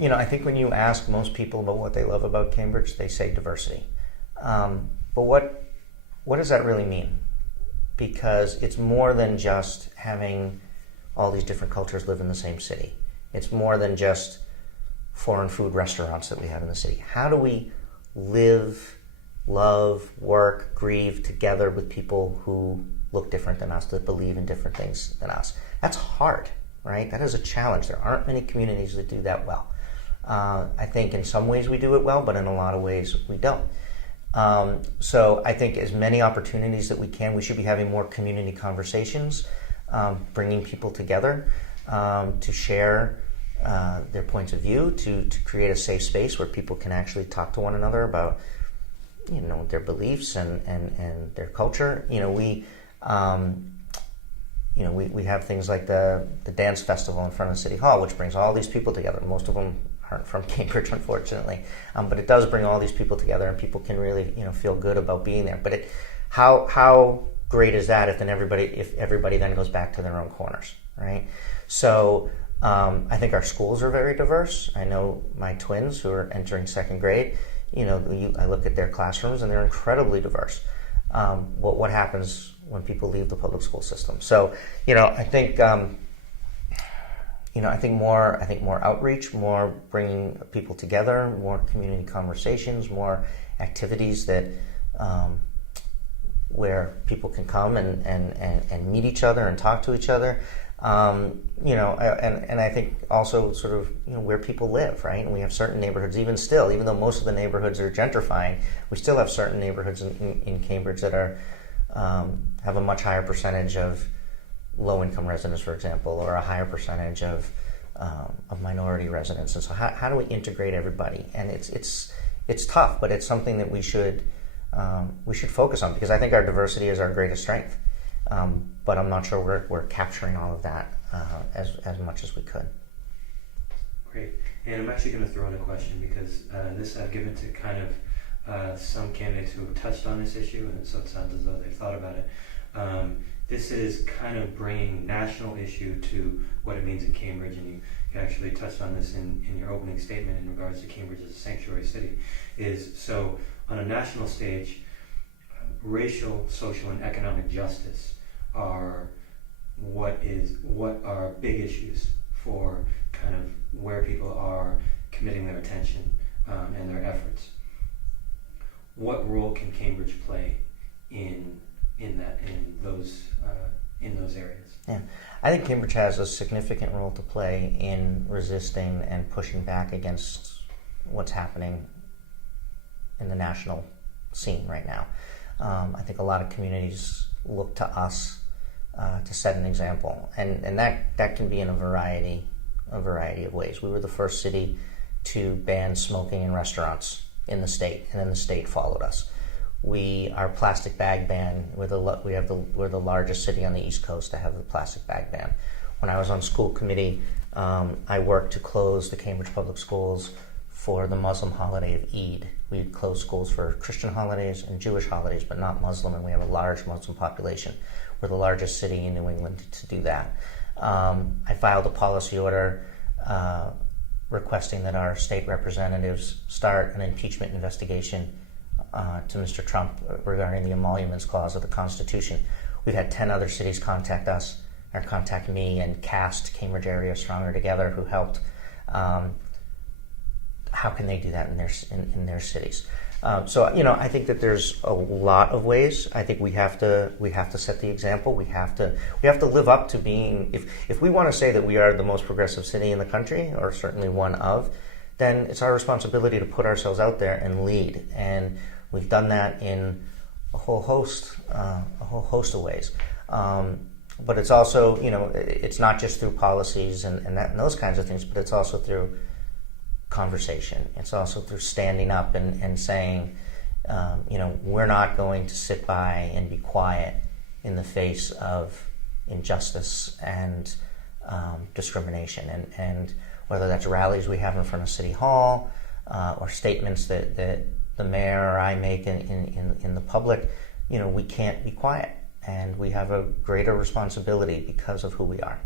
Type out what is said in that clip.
I think when you ask most people about what they love about Cambridge, they say diversity. But what does that really mean? Because it's more than just having all these different cultures live in the same city. It's more than just foreign food restaurants that we have in the city. How do we live, love, work, grieve together with people who look different than us, that believe in different things than us? That's hard, right? That is a challenge. There aren't many communities that do that well. I think in some ways we do it well, but in a lot of ways we don't. So I think as many opportunities that we can, we should be having more community conversations, bringing people together to share their points of view, to create a safe space where people can actually talk to one another about their beliefs and their culture. We have things like the dance festival in front of City Hall, which brings all these people together. Most of them aren't from Cambridge, unfortunately, but it does bring all these people together, and people can really feel good about being there. But how great is that if everybody then goes back to their own corners, right? So I think our schools are very diverse. I know my twins who are entering second grade. I look at their classrooms and they're incredibly diverse. What happens when people leave the public school system? So I think more outreach, more bringing people together, more community conversations, more activities that where people can come and meet each other and talk to each other. And I think also sort of where people live, right? And we have certain neighborhoods, even though most of the neighborhoods are gentrifying, we still have certain neighborhoods in Cambridge that are have a much higher percentage of low-income residents, for example, or a higher percentage of minority residents. And so how do we integrate everybody? And it's tough, but it's something that we should focus on, because I think our diversity is our greatest strength. But I'm not sure we're capturing all of that as much as we could. Great. And I'm actually going to throw in a question, because this I've given to kind of some candidates who have touched on this issue, and so it sounds as though they've thought about it. This is kind of bringing national issue to what it means in Cambridge, and you actually touched on this in your opening statement in regards to Cambridge as a sanctuary city. So on a national stage, racial, social, and economic justice are what are big issues for kind of where people are committing their attention and their efforts. What role can Cambridge play in those areas? Yeah, I think Cambridge has a significant role to play in resisting and pushing back against what's happening in the national scene right now. I think a lot of communities look to us to set an example, and that can be in a variety of ways. We were the first city to ban smoking in restaurants in the state, and then the state followed us. Our plastic bag ban, we're the largest city on the East Coast to have the plastic bag ban. When I was on school committee, I worked to close the Cambridge Public Schools for the Muslim holiday of Eid. We close schools for Christian holidays and Jewish holidays, but not Muslim, and we have a large Muslim population. We're the largest city in New England to do that. I filed a policy order requesting that our state representatives start an impeachment investigation to Mr. Trump regarding the emoluments clause of the Constitution. We've had 10 other cities contact us, or contact me, and CAST, Cambridge Area Stronger Together, who helped. How can they do that in their cities? So I think that there's a lot of ways. I think we have to set the example. We have to live up to being. If we want to say that we are the most progressive city in the country, or certainly one of, then it's our responsibility to put ourselves out there and lead. And we've done that in a whole host of ways. But it's also, it's not just through policies and those kinds of things, but it's also through conversation. It's also through standing up and saying, we're not going to sit by and be quiet in the face of injustice and discrimination. And whether that's rallies we have in front of City Hall or statements that the mayor or I make in the public, we can't be quiet. And we have a greater responsibility because of who we are.